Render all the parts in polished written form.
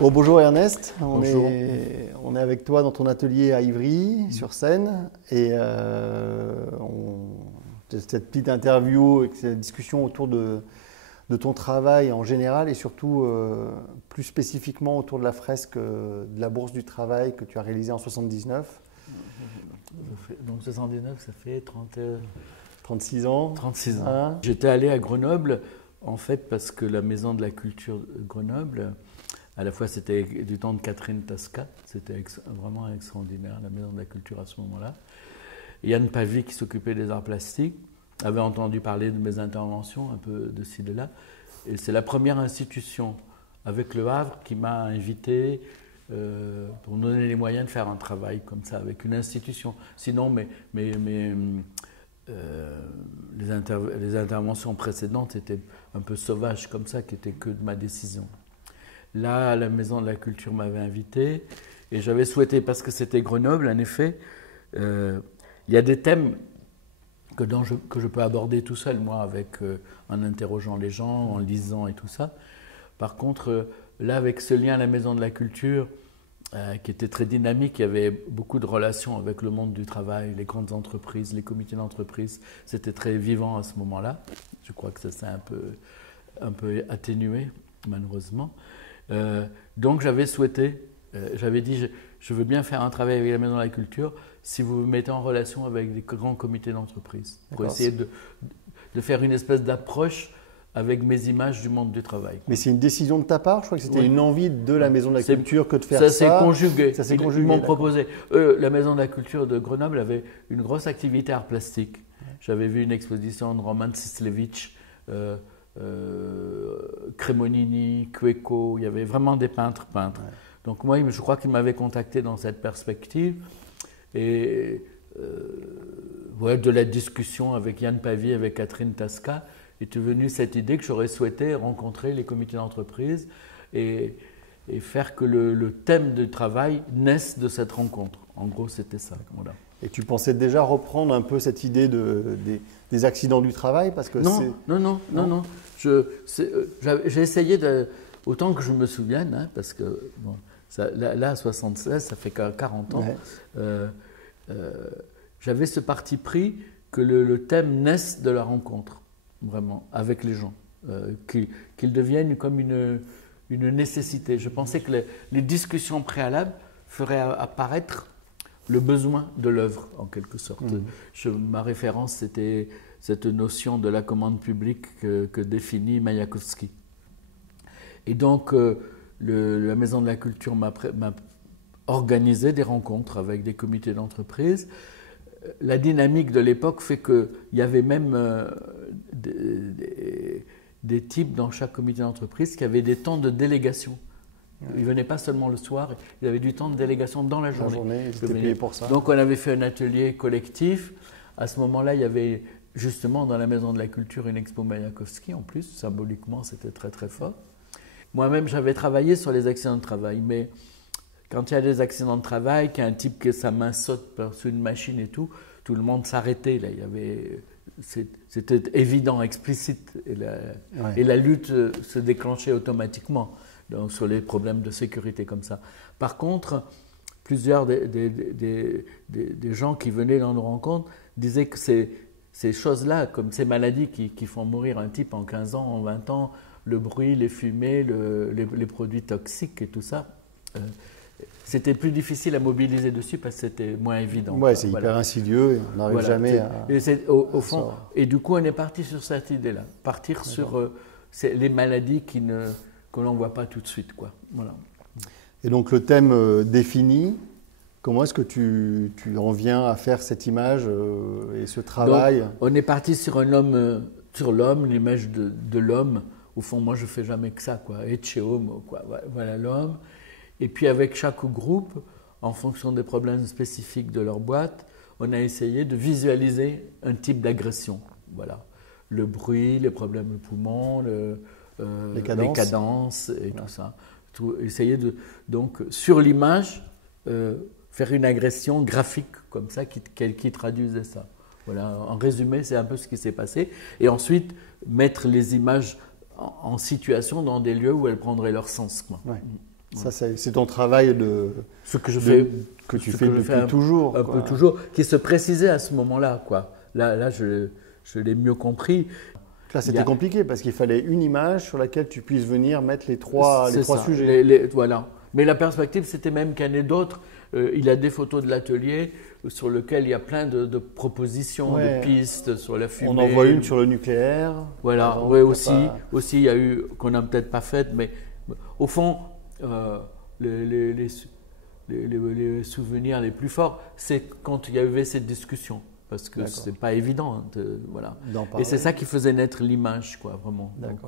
Bon, bonjour Ernest, Bonjour. on est avec toi dans ton atelier à Ivry, sur Seine, et cette petite interview, cette discussion autour de ton travail en général et surtout plus spécifiquement autour de la fresque de la Bourse du Travail que tu as réalisée en 79. Donc 79, ça fait 36 ans. 36 ans. Hein. J'étais allé à Grenoble, en fait, parce que la Maison de la Culture de Grenoble, à la fois c'était du temps de Catherine Tasca, c'était vraiment extraordinaire, la Maison de la Culture à ce moment-là. Yann Pavie, qui s'occupait des arts plastiques, avait entendu parler de mes interventions, un peu de ci, de là. Et c'est la première institution avec Le Havre qui m'a invité pour nous donner les moyens de faire un travail comme ça, avec une institution. Sinon, les interventions précédentes étaient un peu sauvages comme ça, qui n'étaient que de ma décision. Là, la Maison de la Culture m'avait invité et j'avais souhaité, parce que c'était Grenoble, en effet, il y a des thèmes que je peux aborder tout seul, moi, en interrogeant les gens, en lisant et tout ça. Par contre, là, avec ce lien à la Maison de la Culture, qui était très dynamique, il y avait beaucoup de relations avec le monde du travail, les grandes entreprises, les comités d'entreprise. C'était très vivant à ce moment-là. Je crois que ça s'est un peu atténué, malheureusement. Donc j'avais souhaité, j'avais dit, je veux bien faire un travail avec la Maison de la Culture si vous vous mettez en relation avec des grands comités d'entreprise, pour essayer de faire une espèce d'approche avec mes images du monde du travail. Mais c'est une décision de ta part? Je crois que c'était une envie de la Maison de la Culture que de faire ça. Ça s'est conjugué. Ça s'est conjugué. Ils m'ont proposé. La Maison de la Culture de Grenoble avait une grosse activité art plastique. J'avais vu une exposition de Roman Sislevich, Cremonini, Cueco, il y avait vraiment des peintres. Ouais. Donc moi, je crois qu'ils m'avaient contacté dans cette perspective. Et de la discussion avec Yann Pavie, avec Catherine Tasca, est venue cette idée que j'aurais souhaité rencontrer les comités d'entreprise et faire que le thème du travail naisse de cette rencontre. En gros, c'était ça. Voilà. Et tu pensais déjà reprendre un peu cette idée des accidents du travail parce que Non. J'ai essayé, autant que je me souvienne, hein, parce que bon, là, à 76, ça fait 40 ans, ouais. J'avais ce parti pris que le thème naisse de la rencontre, vraiment, avec les gens, qu'il devienne comme une nécessité. Je pensais que les discussions préalables feraient apparaître le besoin de l'œuvre, en quelque sorte. Ma référence, c'était cette notion de la commande publique que définit Mayakovsky. Et donc, la Maison de la Culture m'a organisé des rencontres avec des comités d'entreprise. La dynamique de l'époque fait qu'il y avait même des types dans chaque comité d'entreprise qui avaient des temps de délégation. Ils ne venaient pas seulement le soir, ils avaient du temps de délégation dans la journée. Ils étaient payés pour ça. Donc on avait fait un atelier collectif. À ce moment-là, il y avait justement dans la Maison de la Culture une expo Mayakovsky en plus. Symboliquement, c'était très très fort. Moi-même, j'avais travaillé sur les accidents de travail, mais quand il y a des accidents de travail, qu'il y a un type que sa main saute par-dessus une machine et tout le monde s'arrêtait. Là, c'était évident, explicite, et la lutte se déclenchait automatiquement. Donc, sur les problèmes de sécurité comme ça. Par contre, plusieurs des gens qui venaient dans nos rencontres disaient que ces choses-là, comme ces maladies qui font mourir un type en 15 ans, en 20 ans, le bruit, les fumées, les produits toxiques et tout ça, c'était plus difficile à mobiliser dessus parce que c'était moins évident. Oui, c'est hyper insidieux et on n'arrive jamais à… Au fond, et du coup, on est parti sur cette idée-là, partir sur les maladies que l'on ne voit pas tout de suite, quoi. Voilà. Et donc le thème défini, comment est-ce que tu en viens à faire cette image et ce travail? Donc, on est parti sur sur l'homme, l'image de l'homme. Au fond, moi, je ne fais jamais que ça, quoi. Ecce homo, quoi. Voilà l'homme. Et puis avec chaque groupe, en fonction des problèmes spécifiques de leur boîte, on a essayé de visualiser un type d'agression. Voilà. Le bruit, les problèmes de poumons, les cadences et tout ça. Essayer donc, sur l'image, faire une agression graphique comme ça qui traduisait ça. Voilà, en résumé, c'est un peu ce qui s'est passé. Et ensuite, mettre les images en situation dans des lieux où elles prendraient leur sens, quoi. Ouais. Ça, c'est ton travail Ce que je fais, que tu fais depuis toujours. Un peu toujours, qui se précisait à ce moment-là, quoi. Là, je l'ai mieux compris. Là, c'était compliqué parce qu'il fallait une image sur laquelle tu puisses venir mettre les trois sujets. Voilà. Mais la perspective, c'était même qu'il y en ait d'autres. Il a des photos de l'atelier sur lequel il y a plein de propositions, de pistes sur la fumée. On en voit une sur le nucléaire. Voilà, oui, aussi, il y a eu, qu'on n'a peut-être pas faite, mais au fond, les souvenirs les plus forts, c'est quand il y avait cette discussion. Parce que ce n'est pas évident. Voilà. Et c'est ça qui faisait naître l'image, quoi, vraiment. Donc,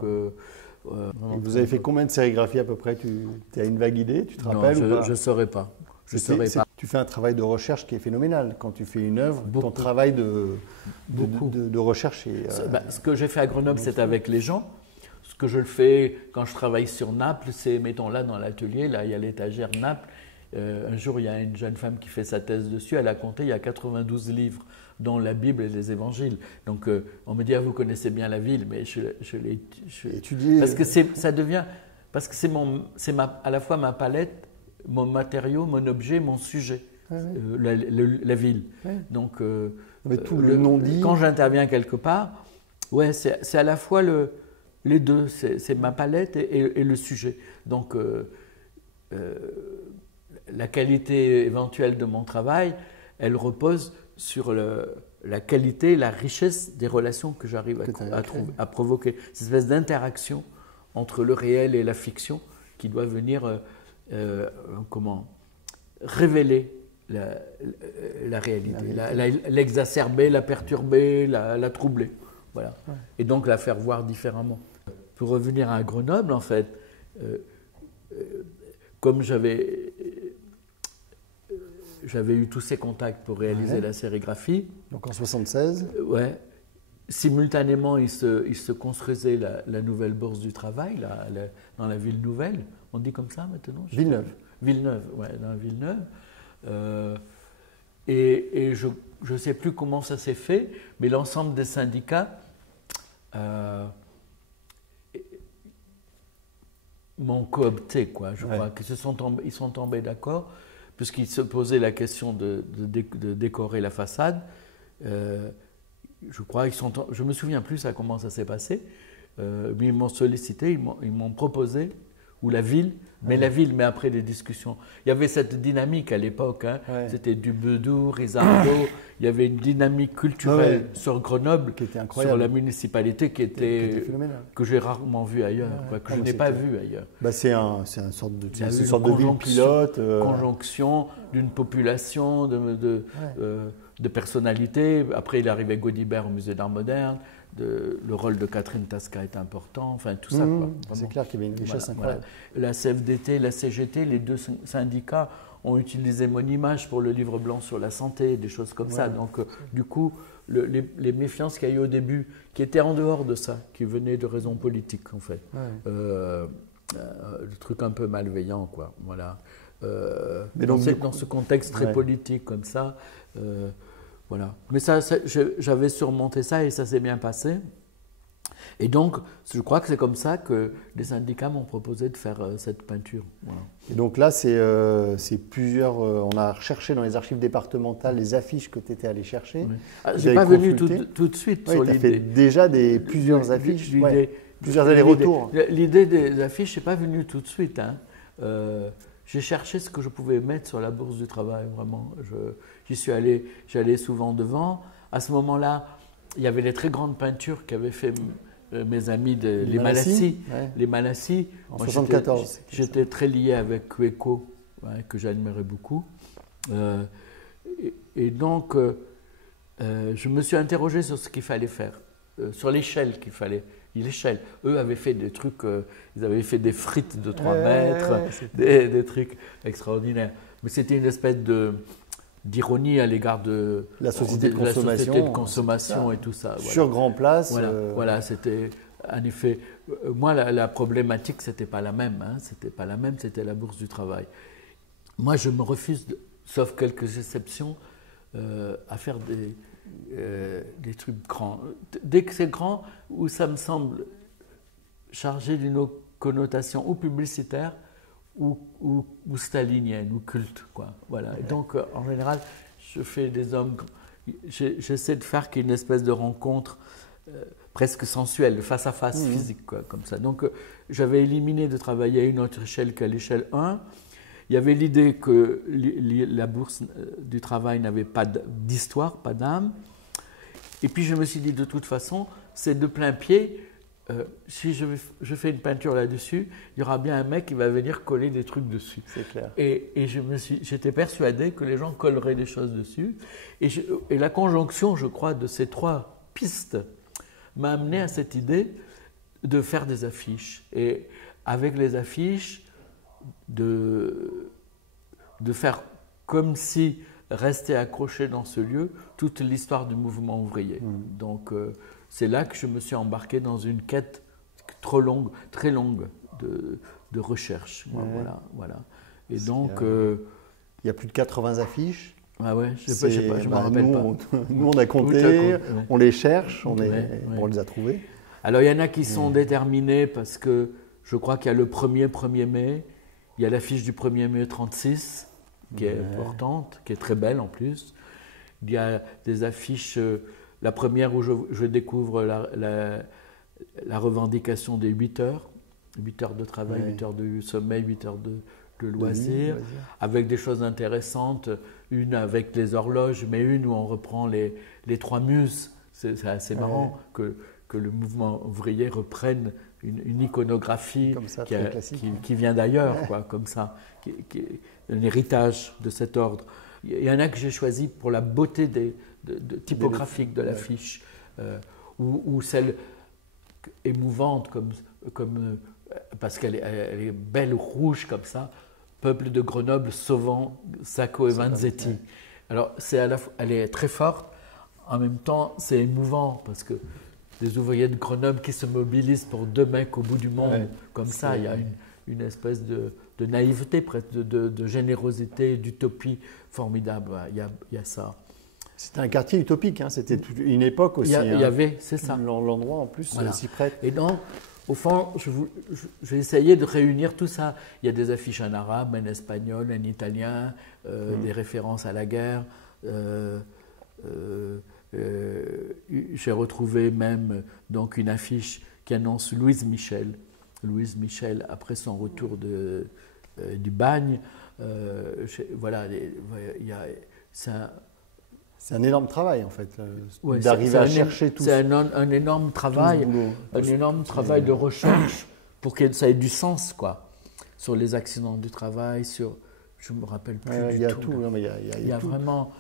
et vous avez fait combien de sérigraphies à peu près? Tu as une vague idée? Tu te rappelles ou pas? Je ne saurais pas. Tu fais un travail de recherche qui est phénoménal. Quand tu fais une œuvre, ton travail de recherche est… Ce que j'ai fait à Grenoble, c'est avec les gens. Ce que je le fais quand je travaille sur Naples, c'est, mettons là dans l'atelier, là il y a l'étagère Naples. Un jour, il y a une jeune femme qui fait sa thèse dessus. Elle a compté, il y a 92 livres, dont la Bible et les évangiles. Donc, on me dit, vous connaissez bien la ville, mais je l'ai étudié. Parce que ça devient, parce que c'est à la fois ma palette, mon matériau, mon objet, mon sujet, la ville. Ouais. Donc, tout le non-dit. Quand j'interviens quelque part, c'est à la fois les deux, c'est ma palette et le sujet. Donc, la qualité éventuelle de mon travail, elle repose sur la qualité, la richesse des relations que j'arrive à provoquer. Cette espèce d'interaction entre le réel et la fiction qui doit venir révéler la réalité, l'exacerber, la perturber, la troubler. Voilà. Ouais. Et donc la faire voir différemment. Pour revenir à Grenoble, en fait, comme j'avais eu tous ces contacts pour réaliser la sérigraphie. Donc en 1976. Simultanément, il se construisait la nouvelle Bourse du Travail dans la ville nouvelle. On dit comme ça maintenant? Villeneuve. Villeneuve, dans Villeneuve. Et je ne sais plus comment ça s'est fait, mais l'ensemble des syndicats m'ont coopté, quoi. Je crois qu'ils sont tombés d'accord, puisqu'ils se posaient la question de décorer la façade. Je crois je me souviens plus à comment ça s'est passé, mais ils m'ont sollicité, ils m'ont proposé, ou la ville, mais après des discussions. Il y avait cette dynamique à l'époque, c'était du Bedour, Risardo, il y avait une dynamique culturelle sur Grenoble, qui était incroyable, sur la municipalité qui était que j'ai rarement vu ailleurs, que je n'ai pas vu ailleurs. C'est une sorte de ville pilote. Conjonction d'une population, de personnalités. Après, il arrivait Gaudibert au Musée d'Art Moderne. Le rôle de Catherine Tasca est important, enfin tout ça. C'est clair qu'il y avait une richesse incroyable. La CFDT, la CGT, les deux syndicats ont utilisé mon image pour le livre blanc sur la santé, des choses comme ça. Donc du coup, les méfiances qu'il y a eu au début, qui étaient en dehors de ça, qui venaient de raisons politiques en fait, le truc un peu malveillant, quoi. Voilà. Mais dans ce contexte très politique comme ça. Voilà. Mais j'avais surmonté ça et ça s'est bien passé. Et donc, je crois que c'est comme ça que les syndicats m'ont proposé de faire cette peinture. Voilà. Et donc là, c'est plusieurs… on a recherché dans les archives départementales les affiches que tu étais allé chercher. Oui. Je n'ai pas venu tout de suite sur l'idée. Tu as fait déjà plusieurs affiches, plusieurs allers-retours. L'idée des affiches n'est pas venue tout de suite. J'ai cherché ce que je pouvais mettre sur la Bourse du Travail, vraiment. J'allais souvent devant. À ce moment-là, il y avait les très grandes peintures qu'avaient fait mes amis les Malassis. Les Malassis. En 1974. J'étais très lié avec Cueco, que j'admirais beaucoup. Et donc, je me suis interrogé sur ce qu'il fallait faire, sur l'échelle qu'il fallait. L'échelle. Eux avaient fait des trucs, ils avaient fait des frites de 3 mètres, des trucs extraordinaires. Mais c'était une espèce d'ironie à l'égard de la société de consommation et tout ça. Voilà. Sur Grand Place. Voilà, c'était en effet. Moi, la problématique, c'était pas la même. C'était pas la même, c'était la Bourse du Travail. Moi, je me refuse, sauf quelques exceptions, à faire des trucs grands. Dès que c'est grand, où ça me semble chargé d'une connotation ou publicitaire ou stalinienne, ou culte, quoi. Voilà. Et donc, en général, je fais des hommes. J'essaie de faire qu'il y ait une espèce de rencontre presque sensuelle, face à face, physique, quoi, comme ça. Donc, j'avais éliminé de travailler à une autre échelle qu'à l'échelle 1. Il y avait l'idée que la bourse du travail n'avait pas d'histoire, pas d'âme. Et puis, je me suis dit, de toute façon, c'est de plein pied. Si je fais une peinture là-dessus, il y aura bien un mec qui va venir coller des trucs dessus. C'est clair. Et j'étais persuadé que les gens colleraient des choses dessus. Et la conjonction, je crois, de ces trois pistes m'a amené à cette idée de faire des affiches. Et avec les affiches, de faire comme si restait accroché dans ce lieu toute l'histoire du mouvement ouvrier. Donc, c'est là que je me suis embarqué dans une quête très longue de recherche. Voilà. Et donc, il y a plus de 80 affiches. Ah ouais, je m'en rappelle pas. Nous, on a compté, on les cherche, on les a trouvés. Alors, il y en a qui sont déterminés parce que je crois qu'il y a le 1er mai, il y a l'affiche du 1er mai 36, qui est importante, qui est très belle en plus. Il y a des affiches, la première où je découvre la revendication des 8 heures. 8 heures de travail, 8 heures de sommeil, 8 heures de loisirs, avec des choses intéressantes, une avec les horloges, mais une où on reprend les 3 muses. C'est assez marrant que le mouvement ouvrier reprenne une iconographie ça, qui vient d'ailleurs, quoi, comme ça, qui est un héritage de cet ordre. Il y en a que j'ai choisi pour la beauté typographique de l'affiche, ou celle émouvante, comme parce qu'elle est belle rouge comme ça, peuple de Grenoble sauvant Sacco et Vanzetti. Alors, elle est très forte, en même temps, c'est émouvant parce que des ouvriers de Grenoble qui se mobilisent pour 2 mecs au bout du monde, comme ça, il y a une espèce de naïveté, presque de générosité, d'utopie formidable. Il y a ça. C'était un quartier utopique, hein. C'était une époque aussi. Il y avait, c'est ça. L'endroit en plus s'y prête. Et donc, au fond, j'ai essayé de réunir tout ça. Il y a des affiches en arabe, en espagnol, en italien, des références à la guerre. J'ai retrouvé même donc une affiche qui annonce Louise Michel. Louise Michel, après son retour du bagne, c'est un énorme travail en fait, d'arriver à chercher tout ça. C'est un énorme travail, de recherche pour que ça ait du sens, quoi, sur les accidents du travail, je ne me rappelle plus du tout. Il y a tout. Il y a vraiment.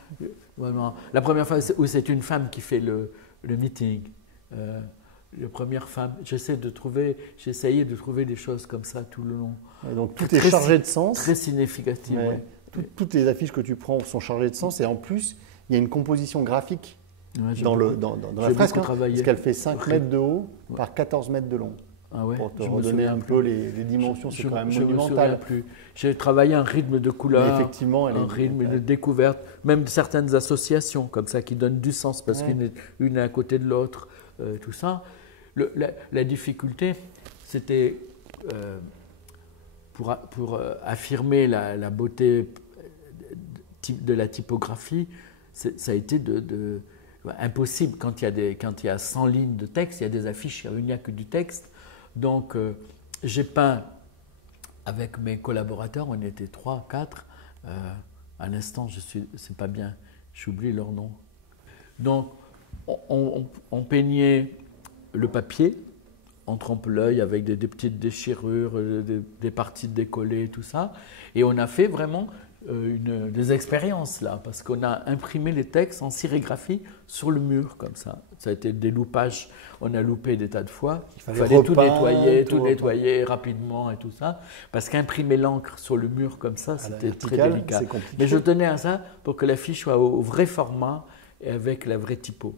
La première fois où c'est une femme qui fait le meeting. La première femme. J'ai essayé de trouver des choses comme ça tout le long. Donc tout est chargé de sens. Très significatif. Toutes les affiches que tu prends sont chargées de sens et en plus, il y a une composition graphique dans la fresque, parce qu'elle fait 5 mètres de haut par 14 mètres de long. Pour te redonner un peu les dimensions, c'est quand même monumental. J'ai travaillé un rythme de couleur, un rythme de découverte, même certaines associations comme ça qui donnent du sens parce qu'une est à côté de l'autre, tout ça. La difficulté, c'était pour affirmer la beauté de la typographie, ça a été impossible. Quand il y a 100 lignes de texte, il y a des affiches, il n'y a que du texte. Donc, j'ai peint avec mes collaborateurs, on était 3, 4. À l'instant, c'est pas bien, j'oublie leur nom. Donc, on peignait le papier, on trempe l'œil avec des petites déchirures, des parties décollées, tout ça. Et on a fait vraiment des expériences là, parce qu'on a imprimé les textes en sérigraphie sur le mur comme ça. Ça a été des loupages, on a loupé des tas de fois. Il fallait tout nettoyer rapidement et tout ça, parce qu'imprimer l'encre sur le mur comme ça, c'était très délicat. Mais je tenais à ça pour que l'affiche soit au vrai format et avec la vraie typo.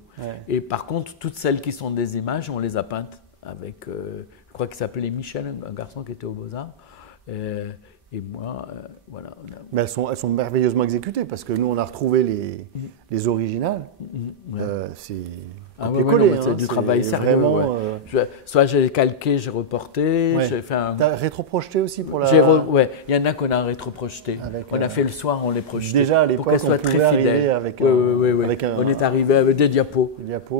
Et par contre, toutes celles qui sont des images, on les a peintes avec, je crois qu'il s'appelait Michel, un garçon qui était au Beaux-Arts. Et moi, voilà. Mais elles sont merveilleusement exécutées parce que nous, on a retrouvé les originales. Ah ouais, copier-coller. non, c'est du travail sérieux. Vraiment, Soit j'ai calqué, j'ai reporté, ouais. j'ai fait un... T'as rétroprojeté aussi pour la... Ouais, il y en a qu'on a rétroprojeté. On a fait le soir, on les projetait. Déjà à pour qu'elles l'époque, on soient pouvait très arriver fidèles. avec Oui. un... On est arrivé avec des diapos.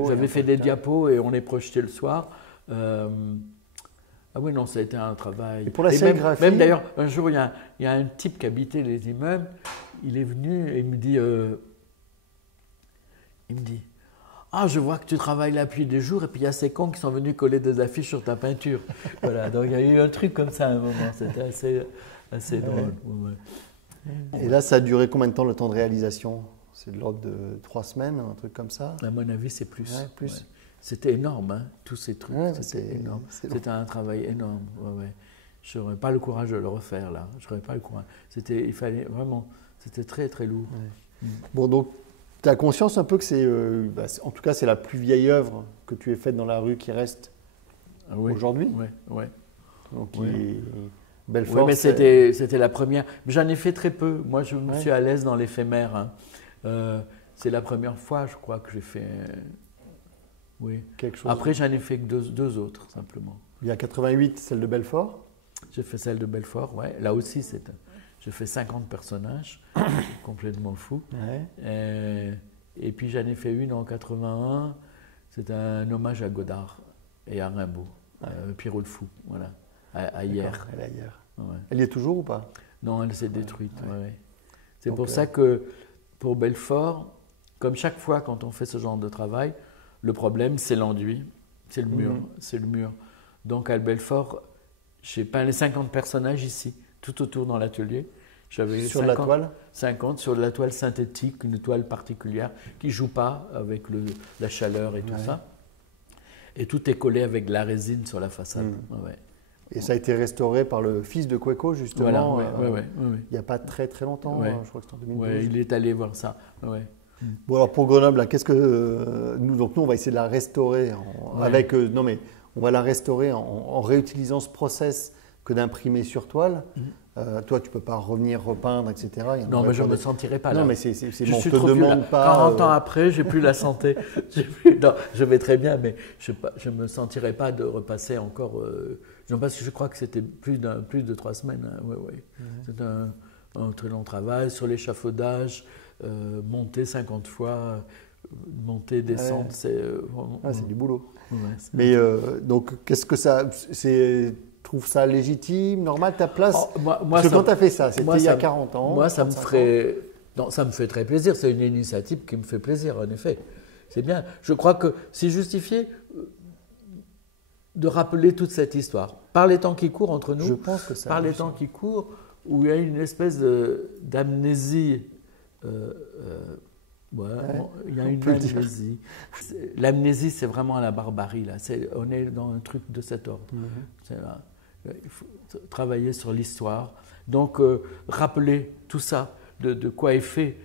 J'avais fait des projecteur. diapos et on les projetait le soir. Ah oui, non, ça a été un travail. Et pour la même, sérigraphie... même d'ailleurs, un jour, il y a un type qui habitait les immeubles. Il est venu et il me dit, ah, je vois que tu travailles là depuis des jours et puis il y a ces cons qui sont venus coller des affiches sur ta peinture. Voilà, donc il y a eu un truc comme ça à un moment, c'était assez drôle. Ouais. Et là, ça a duré combien de temps le temps de réalisation? C'est de l'ordre de 3 semaines, un truc comme ça? À mon avis, c'est plus. Ouais, plus. Ouais. C'était énorme, hein, tous ces trucs. Ouais, c'était énorme. C'était un travail énorme. Ouais. Je n'aurais pas le courage de le refaire là. Je n'aurais pas le courage. Il fallait vraiment. C'était très très lourd. Ouais. Bon, donc tu as conscience un peu que c'est, en tout cas, c'est la plus vieille œuvre que tu aies faite dans la rue qui reste aujourd'hui. Oui. Donc, Oui. Belfort. Oui, mais c'était la première. J'en ai fait très peu. Moi, je me suis à l'aise dans l'éphémère. Hein. C'est la première fois, je crois, que j'ai fait. Oui. Quelque chose. Après, j'en ai fait que deux autres, simplement. Il y a 88, celle de Belfort. J'ai fait celle de Belfort, ouais. Là aussi, j'ai fait 50 personnages, complètement fou. Ouais. Et puis, j'en ai fait une en 81. C'est un hommage à Godard et à Rimbaud. Pierrot le Fou, voilà. À hier. Elle est hier. Ouais. Elle y est toujours ou pas? Non, elle s'est détruite. Ouais. C'est Donc, pour ça que, pour Belfort, comme chaque fois quand on fait ce genre de travail, le problème, c'est l'enduit, c'est le mur. C'est le mur. Donc, à Belfort, j'ai peint les 50 personnages ici, tout autour dans l'atelier. J'avais sur la toile 50 sur de la toile synthétique, une toile particulière qui ne joue pas avec la chaleur et tout ça. Et tout est collé avec de la résine sur la façade. Et ça a été restauré par le fils de Queco, justement, voilà, il n'y a pas très très longtemps, je crois que c'était en 2012. Ouais, il est allé voir ça. Bon, alors pour Grenoble, qu'est-ce que nous on va essayer de la restaurer avec non mais on va la restaurer en réutilisant ce process que d'imprimer sur toile. Toi, tu peux pas revenir repeindre, etc. Non, mais je ne me sentirais pas là. Non, mais c'est bon, je te demande pas. 40 ans après, j'ai plus la santé. Non, je vais très bien, mais je ne me sentirais pas de repasser encore. Non, parce que je crois que c'était plus de 3 semaines. Hein. C'est un très long travail sur l'échafaudage. Monter 50 fois, monter, descendre, c'est du boulot. Mais donc, qu'est-ce que ça, trouve ça légitime, normal, ta place? Moi, parce que quand tu as fait ça, c'était il y a 40 ans. Moi, ça me fait très plaisir. C'est une initiative qui me fait plaisir, en effet. C'est bien. Je crois que c'est justifié de rappeler toute cette histoire. Par les temps qui courent entre nous, je pense que ça par les temps qui courent, où il y a une espèce d'amnésie. Il y a une amnésie. L'amnésie, c'est vraiment la barbarie. Là. On est dans un truc de cet ordre. Il faut travailler sur l'histoire. Donc, rappeler tout ça, de quoi est fait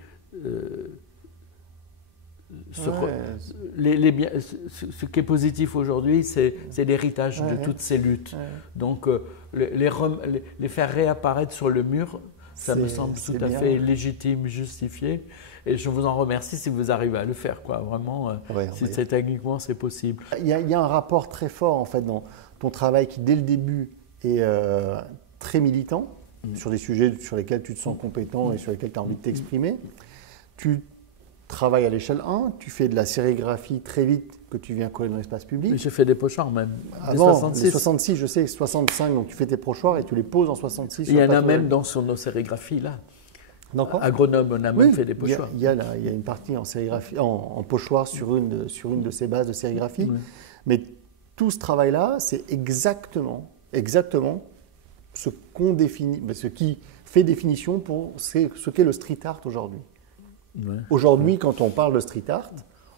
ce qui est positif aujourd'hui, c'est l'héritage de toutes ces luttes. Donc, les faire réapparaître sur le mur, ça me semble tout à fait légitime, justifié. Et je vous en remercie si vous arrivez à le faire, quoi. Vraiment, si techniquement c'est possible. Il y a un rapport très fort en fait dans ton travail qui dès le début est très militant sur des sujets sur lesquels tu te sens compétent et sur lesquels tu as envie de t'exprimer. Tu travailles à l'échelle 1, tu fais de la sérigraphie très vite que tu viens coller dans l'espace public. J'ai fait des pochoirs même. Avant, les 66, je sais, 65, donc tu fais tes pochoirs et tu les poses en 66. Il y en a même sur nos sérigraphies là. À Grenoble, on a même fait des pochoirs. Il y a une partie en sérigraphie, en pochoir sur une de ces bases de sérigraphie. Mais tout ce travail-là, c'est exactement ce qu'on définit, ce qui fait définition pour ce qu'est le street art aujourd'hui. Aujourd'hui, quand on parle de street art,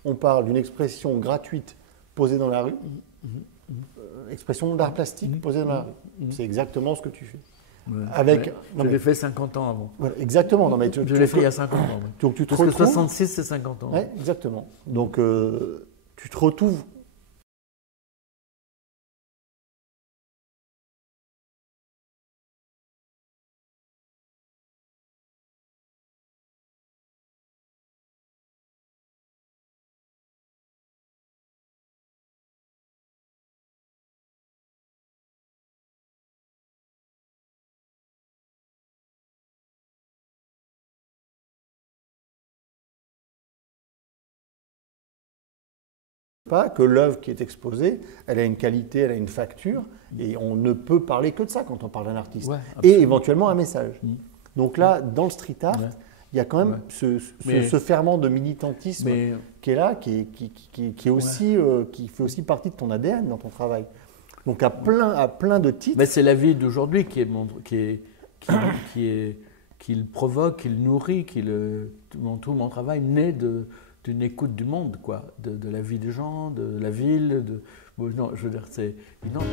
on parle d'une expression gratuite posée dans la rue, expression d'art plastique posée dans la rue. C'est exactement ce que tu fais. Je l'ai fait 50 ans avant. Voilà, exactement. Non, mais je l'ai fait il y a 50 ans. Donc tu te Parce que 66, c'est 50 ans. Exactement. Donc tu te retrouves pas que l'œuvre qui est exposée, elle a une qualité, elle a une facture, et on ne peut parler que de ça quand on parle d'un artiste. Ouais, et éventuellement un message. Donc là, dans le street art, il y a quand même ce ferment de militantisme qui est là, qui fait aussi partie de ton ADN dans ton travail. Donc à plein de titres. Mais c'est la vie d'aujourd'hui qui le provoque, qui le nourrit, tout mon travail naît d'une écoute du monde, quoi, de la vie des gens, de la ville. Non, je veux dire, c'est énorme.